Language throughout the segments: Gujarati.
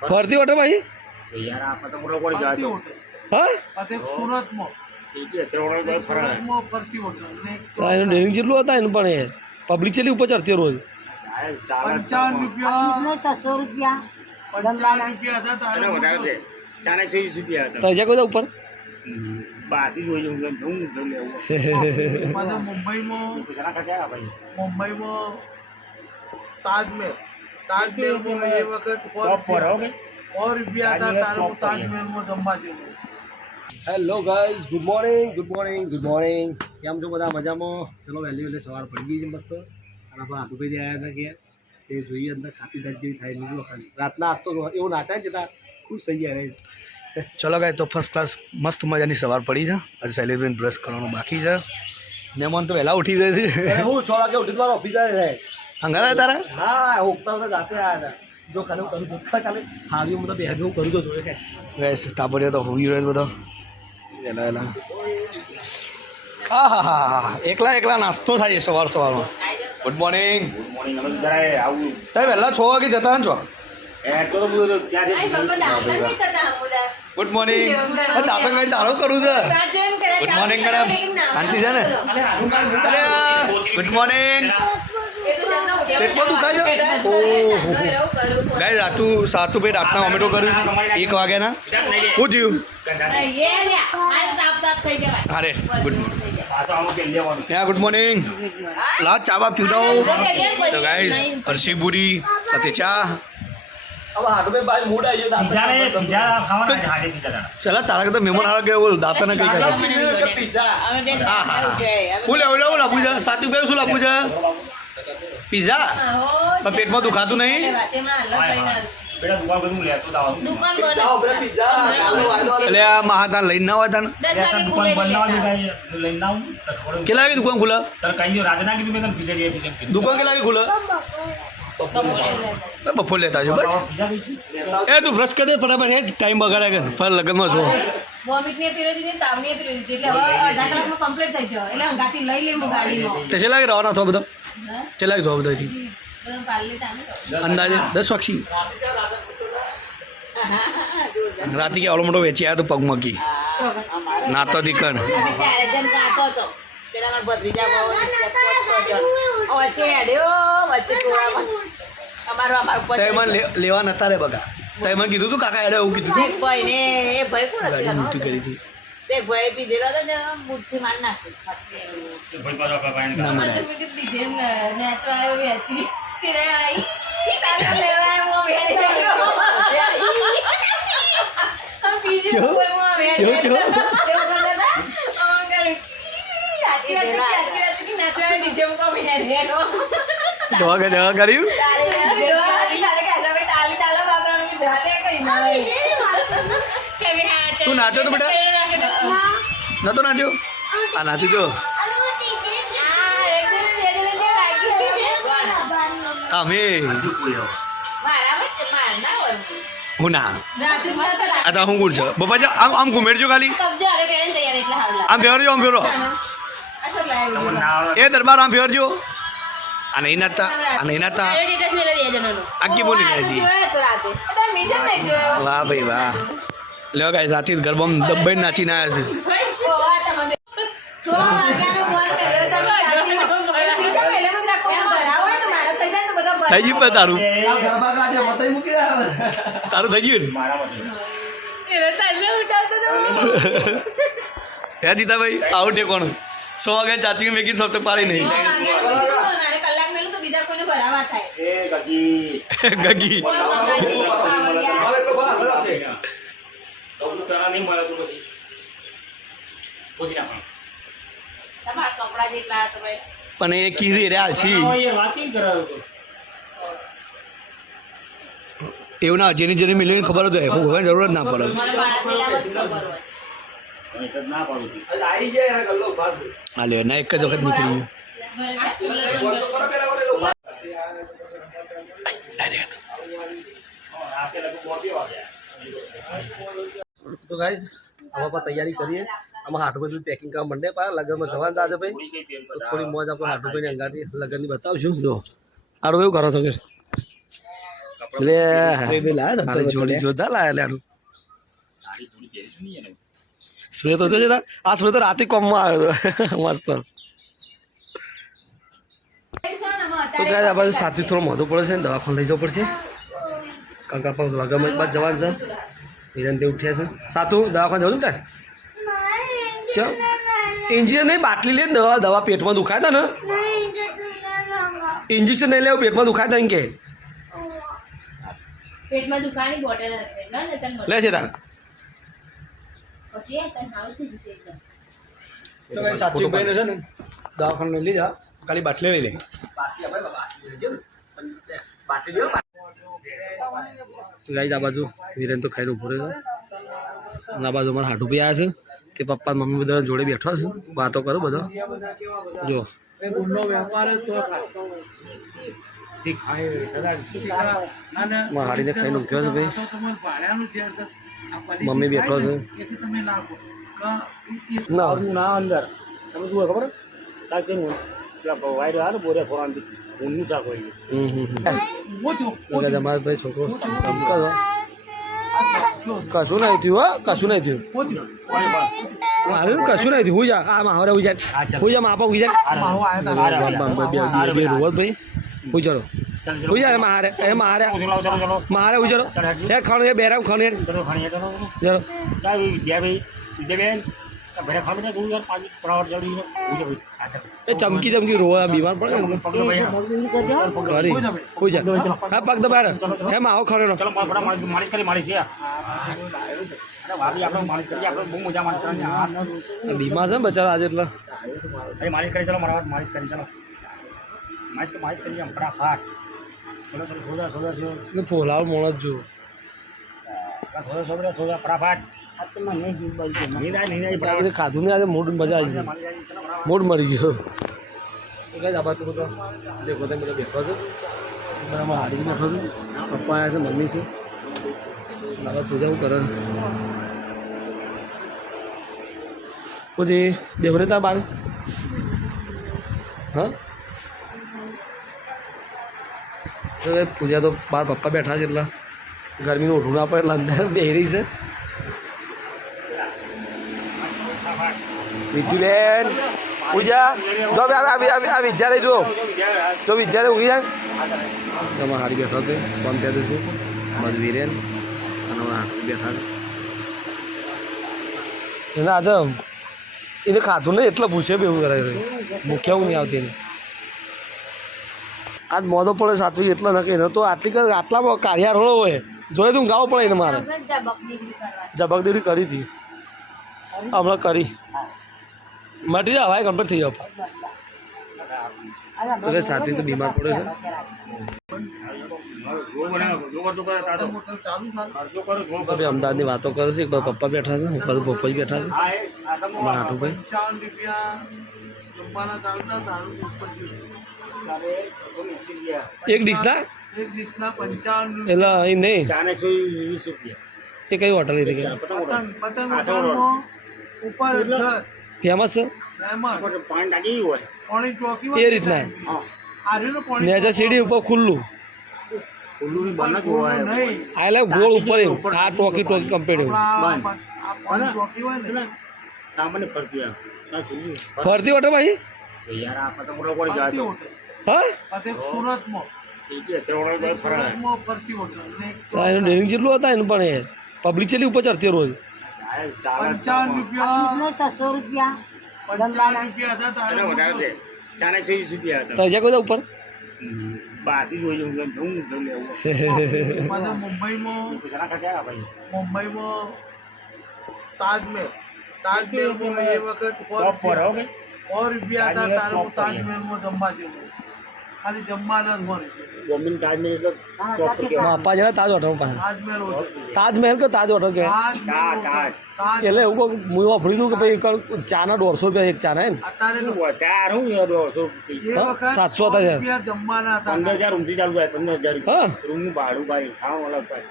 ફરતી ઓટો ભાઈ? યાર આપણે તો પૂરો પડી જાય તો હા? અત્યારે સુરતમાં. ઠીક છે ત્રણ વાર ફરાય. સુરતમાં ફરતી હોટલ ને આ એનું ડેરિંગ જેટલું હતા એનું પણ એ પબ્લિક ચેટલી ઉપર ચડતી રોજ. આ ચાલે. પંચાવન રૂપિયા. છસો રૂપિયા. પંચાવન રૂપિયા હતા તારે એના વધારે છે. ચાલે છવ્વીસ રૂપિયા હતા. તો હજાર કોઈ ઉપર? બહારથી જોઈ જવું કે જવું તો લેવું. પાછા મુંબઈમાં પૈસા ખર્ચાયા ભાઈ મુંબઈમાં તાજમહેલ. તાજમહેલમાં એ વખત સો ટોપ પર હો રૂપિયા ભાઈ સો રૂપિયા હતા તારે હું તાજમહેલમાં જમવા જેવું. Hello guys good morning good morning good morning કેમ છો બધા? મજામાં? ચલો વહેલી વહેલી સવાર પડી ગઈ છે મસ્ત. અને આપણે આટુભાઈ આવ્યા હતા કે એ જોઈએ અંદર ખાતી દાટ જેવી થાય નહીં ખાલી રાતના આજ તો એવું નાચાય જતા. ખુશ થઈ ગયા રહી. ચલો ગાય તો ફર્સ્ટ ક્લાસ મસ્ત મજાની સવાર પડી છે. આજે સેલિબ્રેટ બ્રશ કરવાનું બાકી છે. મહેમાન તો વહેલા ઉઠી ગયો છે. હું છ વાગે ઉઠી મારો ઓફિસ આવે હંગારા તારા? હા ઉઠતા ઉઠતા જાતે આવ્યા હતા. જો ખાલી હું કરું છું. ખાલી હાવી હું તો બે હું કરું તો જોડે ગેસ ટાપરિયો તો હોવી રહ્યો બધો. એલા એલા. હા હા હા એકલા એકલા નાસ્તો થાય છે સવાર સવારમાં. ગુડ મોર્નિંગ ગુડ મોર્નિંગ અમે જરાય આવું. તમે વહેલા છ વાગે જતા છો? ગુડ મોર્નિંગ દાદા કઈ તારો કરું છે? ગુડ મોર્નિંગ મેડમ શાંતિ છે ને? અરે ગુડ મોર્નિંગ પેટમાં દુખાય છે? ઓહો. રાતુ સાતુભાઈ રાતના ઓમેટો કર્યું છે. એક વાગ્યાના. હું જીવ. અરે ગુડ મોર્નિંગ ગુડ મોર્નિંગ કે લેવાનું Yeah, good morning. લા ચા બા પીવડાવો. તો ગાઈઝ અરસી પૂરી સાથે ચા. ને ચલા તારા કરતા મહેમાન હારા કે બોલ દાતાને કઈ કરે. હા લેવું લેવું છે? સાચું શું લાવવું છે? પીઝા પણ પેટમાં દુખાતું નહીં? બેટા દુકાન બધું લેતો તો આવું. એટલે આ મહાતા લઈને ના હોય તને? કેટલા વાગે દુકાન ખુલે? દુકાન કેટલા વાગે ખુલે? બપોર લેતા. છો એ તું બ્રશ કરી દે બરાબર હે ટાઈમ બગાડે કે ફર લગનમાં છો. વોમિટ ને પીરો દીધી તાવ ને પીરો દીધી એટલે હવે અડધા કલાકમાં કમ્પ્લીટ થઈ જાય એટલે હંગાથી લઈ લે હું ગાડીમાં. તે છે લાગે રવાના થો બધા? હા? જવાબદારી. અંદાજે દસ વાક્ષી રાતે કે આવડો મોટો વેચી આવ્યો તો પગમાં કી નાતો લે- લેવા નતા રે બગા તમે કીધું તું કાકા એડે એવું કીધું ભાઈ ને એ ભાઈ કોણ ગાડી હતો મૂર્તિ કરી હતી તે ભાઈ પીધેલો હતો મુઠ્ઠી માર નાખી. ભાઈ પાછો આપણા પાણી ના મને મેં કીધું નેચો આવ્યો વેચી ફિરે કર્યું? તું નાચો તો બેટા. નતો નાચ્યો? આ નાચું જો પૂછ્યો હું ના. આ તો હું ગુડ છે. બપા જા, આમ આમ ઘુમેડજો ખાલી. આમ ફેરજો આમ ફેરો એ દરબાર આમ ફેરજો આ નહીં નાચતા, આ નહીં નાતા આખી બોલી લે છે વાહ ભાઈ, વાહ. લ્યો ગાય રાતે ગરબામાં દબાઈને નાચીને આવ્યા છે. થઈ ગયું પણ તારું? તારું થઈ ગયું હે દીતાભાઈ આવું ટેકોણું સો વાગે ચાચી મેકી સબ તો પાડી નહીં. કલાક મેલું તો બીજા કોઈને ભરાવા થાય. ગગી. નહીં મળે તો પછી પૂછી નાખવાનું. તમારા કપડા જેટલા તો ભાઈ પણ એ કીધી રહ્યા છીએ. વાતી કરાવ્યો તો એવું ના જેની જેની મિલી ખબર જ હોય હું જરૂર જ ના પડે. મને મારા દિલામાં જ ખબર હોય. હું એટલે જ ના એક જ વખત નીકળી રાતે લગભગ મોટી વાગ્યા ગયું તો ગાઈઝ આમાં પણ તૈયારી કરીએ. આમાં હાટું બધું પેકિંગ કામ મંડે પા લગ્નમાં જવાનું દાદા ભાઈ. તો થોડી મોજ આપણે હાટુભાઈને અંગાથી લગ્નની બતાવશું. જો. હારું એવું કરો છો કે? એટલે સ્પ્રે લાયા હતા તારી જોડી જોરદાર લાયા લે આનું. સાડી થોડી પહેરીશું નહીં એને. સ્પ્રે તો જોજે આ સ્પ્રે તો રાતે કોમમાં આવ્યો મસ્ત. તો ગાય આ બાજુ સાથી થોડો મોઢો પડે છે ને દવાખાને લઈ જવું પડશે. કારણ કે આપણે વાઘામાં બાદ જવાનું છે. તે ઉઠ્યા છે. સાતું દવાખાને જવું ને ચલ. ઇન્જેક્શન નહીં બાટલી લે દવા દવા પેટમાં દુખાય તા ને ઇન્જેક્શન નહીં લેવું પેટમાં દુખાય તા એમ કે? પેટમાં દુખાવાની બોટલ હશે લે છે તાર. ભાઈ સાચી છે ને દવાખાને લઈ જા. ખાલી બાટલી લઈ લે. ગાઈ આ બાજુ વિરેન તો ખાઈને ઊભો રહ્યો. છે અને આ બાજુ અમારા હાટુ બી આવ્યા છે તે પપ્પા મમ્મી બધા જોડે બેઠા છે. વાતો કરો બધા. જો હાડીને ખાઈને ઉગ્યો છે ભાઈ. મમ્મી બેઠો છે. ના ના. અંદર. તમે શું ખબર? ને પેલા વાયર આવે ને બોરે ઊનનું શાક હોય છે. ભાઈ છોકરો. કશું નહીં થયું હો. કશું નહીં થયું. મારું કશું નહીં થયું. હું જા આ માવરે હું જા હું જા માપા હું જા માહો આયા તા. બે રોવત ભાઈ. હું ચલો. હું મારે એ મારે ચલો ચલો ચલો મારે હું ચલો. એ ખાણું એ બેરામ ખાણું ચલો ભેરે ખામી ને તું યાર પાંચ ત્રણ જડી ને ઉજે ભાઈ એ ચમકી ચમકી રોવા બીમાર પડે ને પકડો ભાઈ કરી. જા. હા પગ દબાડ. હે આવો ખરેલો ચલો મારા ફટા માલિશ કરી માલિશ છે અરે ભાભી આપણે માલિશ કરીએ આપણે બહુ મજા માલિશ કરવાની બીમાર છે ને બચારા આજે એટલે. અરે માલિશ કરી ચલો મારા માલિશ કરી ચલો. માલિશ કરી માલિશ કરી આમ ફટાફટ. ચલો ચલો સોદા સોદા છો ને ફોલાવ મોણ જ જો સોદા સોદા સોદા ફટાફટ. નહીં ના નહીં નહીં આજે ખાધું ને આજે મૂડ મજા આવી ગઈ. મૂડ મરી ગયો. કઈ આ બાજુ બધો દેખો તમે બધા બેઠો છે. બરાબર હાડી બેઠો છે. પપ્પા આવ્યા છે મમ્મી છે. હવે પૂજા હું કરે છે. પછી બેવરે તા બાર? હા? તો એ પૂજા તો બાર પપ્પા બેઠા છે એટલે. ગરમીનું ઓઢું ના પડે એટલે અંદર બેહી રહી છે. વિદ્યુબેન પૂજા. જો હવે આ આ- આ વિદ્યાલય જો જો વિદ્યાલય ઉગી જાય. એમાં હારી બેઠા છે. કોણ ત્યાં છે? અમારું વિરેન અને હારી બેઠા છે. એના આજે એને ખાધું નહીં એટલે પૂછે બી એવું કરે છે. ભૂખ્યા હું નહીં આવતી એને. આજ મોદો પડે સાચવી એટલા નક્કી એને તો આટલી આટલામાં કાઢિયા રોળો હોય. જોઈ તું ગાવો પડે એને મારે જબકદેવી કરી હતી. હમણાં કરી. મટી જાવ હવાય કમ્પ્લીટ થઈ જાવ તો કે સાથી તો બીમાર પડ્યો છે. ભાઈ અમદાવાદની વાતો કરે છો એક બાજુ પપ્પા બેઠા છે એક બાજુ પપ્પા બેઠા છે. નાટુભાઈ એ આસામનો અમારા હાટુભાઈ પંચાવન રૂપિયા જમવાના ચાલતા દારૂ ઉપર તારે 680 રૂપિયા એક ડીશના? એટલે અહીં નહીં. રૂપિયા એ કઈ હોટલ હતી પતંગ પતંગ ઉપર ફેમસ છે એમાં પાણી ટાંકી હોય પાણી ચોકી એ રીતના હા આર્યુનું પાણી નેચર સીડી ઉપર ખુલ્લું. એટલે ગોળ ઉપર એવું આ ટોકી ટોકી કમ્પ્લીટ એવું આપણા આ પાણી ચોકી હોય ને. સામાન્ય ફરતી હોટલ ભાઈ? હા? એનું ડેરિંગ જેટલું હતા એનું પણ એ પબ્લિક ચેલી ઉપર ચડતી રોજ પંચાવન રૂપિયા. છસો રૂપિયા. પંચાવન રૂપિયા હતા તારે વધારે છે. ચાને 120 રૂપિયા હતા. તો ઉપર? બહારથી જોઈ જવું જવું લેવું. મુંબઈમાં તાજમહેલ. તાજમહેલમાં એ વખત સો હો રૂપિયા ભાઈ. સો રૂપિયા હતા તાજમહેલ તારે હું. તાજમહેલમાં જમવા જેવું ખાલી જમવાના જ સો રૂપિયા બોમ્બિંગ તાજમહેલ એટલે ટોપ પર કહેવાય આપા જરા તાજ હોટલ પાસે તાજમહેલ હોટલ તાજમહેલ કે તાજ હોટલ કે તાજ, તાજમહેલ તાજ. તાજ એટલે એવું કોઈ હું વાપરી દઉં કે ભાઈ કણ ચાના દોઢસો રૂપિયા એક ચાના હે ને અત્યારે શું વધારે હું યાર દોઢસો એ રૂપિયા. વખત સાતસો સો હતા ત્યારે. રૂપિયા જમવાના પંદર હતા હજાર રૂમથી ચાલુ થાય પંદર હજાર હા રૂમનું ભાડું ભાઈ ખાવાનું અલગ ભાઈ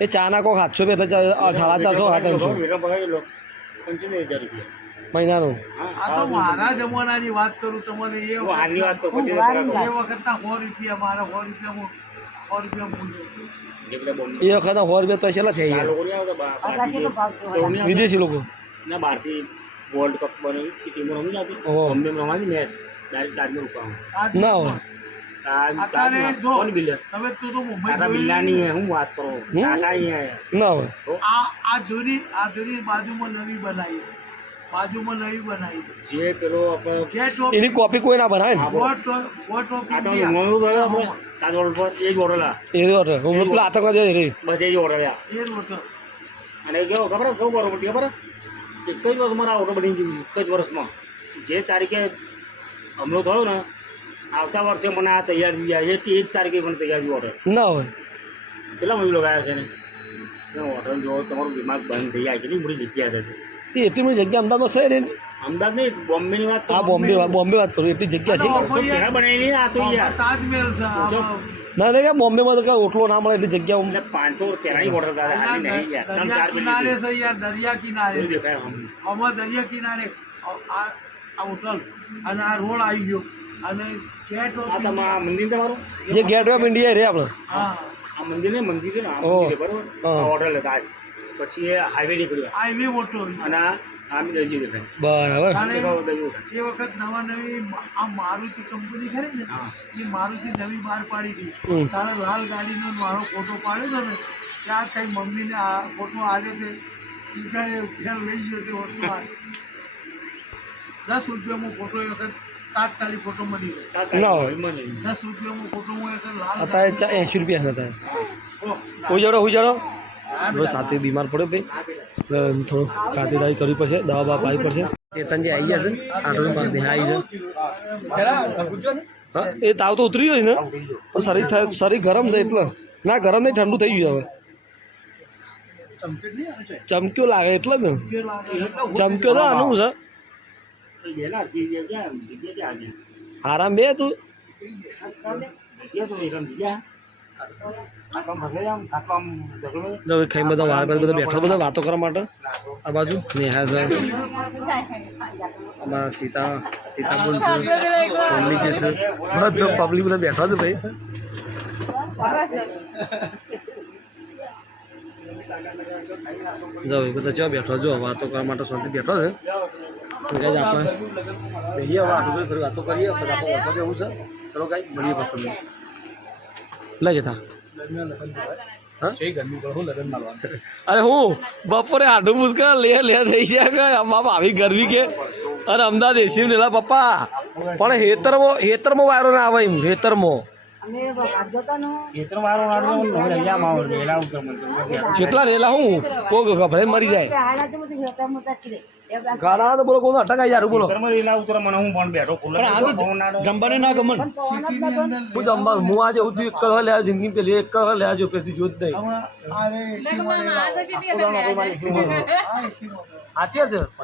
એ ચાના કોક સાતસો બે એટલે ચા- સાડા ચારસો સાડા ત્રણસો વેરો પગારેલો પંચોતેર હજાર રૂપિયા મહિનાનું. હા, આ તો મારા જમાનાની વાત કરું તમને એ વખતના સો રૂપિયા મારા સો રૂપિયામાં સો રૂપિયા મૂલ્ય એ વખત સો રૂપિયા તો છેલ્લા થઈ ગયા. વિદેશી લોકો. ના બહારથી વર્લ્ડ કપ બની ટીમો રમી જતી. ઓહો. બોમ્બે મેચ ડાયરેક્ટ તાજમાં રોકાવાનું ના હોય. આ જૂની બાજુમાં નવી બનાવી. બાજુમાં નવી બનાવી જે પેલો આપણે એની કોપી કોઈ ના બનાવે ને? વોટ વોટ ઓફ ઇન્ડિયા મોનું થયો આપણે તાજ પર એ જ ઓર્ડર એ હું પેલા આતંકવાદ રે બસ એ જ ઓર્ડર એ જ અને કેવો ખબર કેવું બરોબર ખબર એક જ વર્ષ મારા ઓર્ડર બની ગયું એક જ વર્ષમાં. જે તારીખે હમલો થયો ને આવતા વર્ષે મને આ તૈયાર થઈ ગયા એ જ તારીખે મને તૈયાર થયું ઓર્ડર ના હોય. કેટલા મહિનો લગાવ્યા છે ને? ઓર્ડર જો તમારું દિમાગ બંધ થઈ જાય કેટલી મોટી જગ્યા છે. એ એટલી બધી જગ્યા અમદાવાદમાં છે ને? અમદાવાદ નહીં બોમ્બેની વાત તો બોમ્બે બોમ્બે વાત કરું એટલી જગ્યા છે. આ તો તાજમહેલ ના બોમ્બેમાં તો કઈ ઓટલો ના મળે એટલી જગ્યા પાંચસો નહીં યાર. દરિયા કિનારે છે યાર દરિયા કિનારે. આમાં? દરિયા કિનારે. આ આ હોટલ. અને આ રોડ આવી ગયો. અને ગેટ ઓફ મંદિર તમારું? જે ગેટ ઓફ ઇન્ડિયા રે આપણે. હા. આ મંદિર ને મંદિર છે ને બરોબર હોટલ હતા પછી એ હાઈવે નીકળ્યો હાઈવે મોટો અને આ આમ દરજી દેખાય બરાબર. અને દેખાવ દરજી દેખાય. એ વખત નવા નવી મા- આ મારુતિ કંપની ખરી ને હા. એ મારુતિ નવી બહાર પાડી હતી. હમ. તારે લાલ ગાડીનો મારો ફોટો પાડ્યો હતો ને ત્યાં કઈ મમ્મીને આ ફોટો આવ્યો છે. ઈ કાંઈ ફેર લઈ ગયો તે ફોટો આ- દસ રૂપિયામાં ફોટો એ વખત તાત્કાલિક ફોટો મળી ગયો. ના હોય. એમાં નહીં. દસ રૂપિયામાં ફોટો હું એક લાલ અત્યારે ચા એંશી રૂપિયા હતા હું જડો હું જડો સાથે બીમાર પડ્યો ભાઈ. થોડું ખાતેદારી કરવી પડશે, દવા બવા પાવી પડશે. ચેતનજી આવી ગયા છે આટલું પાસે ત્યાં આવી છે એ તાવ તો ઉતરી ગયો ને? પણ શરીર શરીર ગરમ છે એટલે. ના, ગરમ નહીં, ઠંડુ થઈ ગયું હવે. ચમક્યો લાગે એટલે ને. ચમક્યો તો આનું છે? આરામ બે તું. જાવ, ખાઈ બધા વાર બધા બેઠો બધા વાતો કરવા માટે. આ બાજુ નેહા સર અમારા સીતા સીતાપુર છે મમ્મી છે સર બધા પબ્લિક બધા બેઠા છે ભાઈ. જો બધા ચા બેઠો જો વાતો કરવા માટે શાંતિ બેઠો છે. આપણે જઈએ હવે આટલું થોડી વાતો કરીએ પછી આપણે વાતો કેવું છે. ચલો કાંઈ મળીએ પછી. લઈ હા? અરે હું બપોરે આડું મુસ્કા લે લે થઈ છે કે બાપ આવી ગરમી કે. અરે અમદાવાદ એસી લેલા પપ્પા. પણ હેતરમાં હેતરમાં વારો ના આવે એમ હેતરમાં તો. જેટલા રેલા હું? કોક ગભરે મરી જાય. ગાના તો બોલો કોનો અટકાઈ યાર બોલો. ખેતરમાં વહેલા ઉતર મને હું પણ બેઠો ખુલ્લો પણ આ બેઠો, ના ગમન. હું જમવા હું આજે હું એક કલર લે જિંદગી એક લે જોત છે?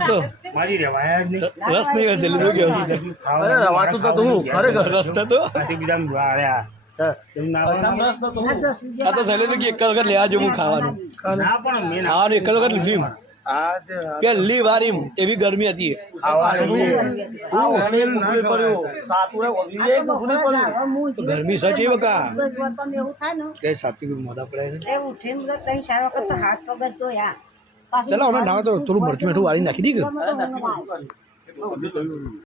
તો મારી જ નહીં. રસ નહીં અરે રવાતું તો હું ખરેખર. રસ્તા તો પાછી બીજા અરે આ, આ એક વખત લેવા ખાવાનું. ના પણ મેં ના- ખાવાનું એક વખત લીધું પહેલી વાર એમ એવી ગરમી હતી. ગરમી સચ વકા કઈ સાચી મોદા પડ્યા છે. ચાલો નાખો નાવા તો થોડું મરચું મીઠું વાળી નાખી દી કે? ગમે તો. ઊંઘ આવે.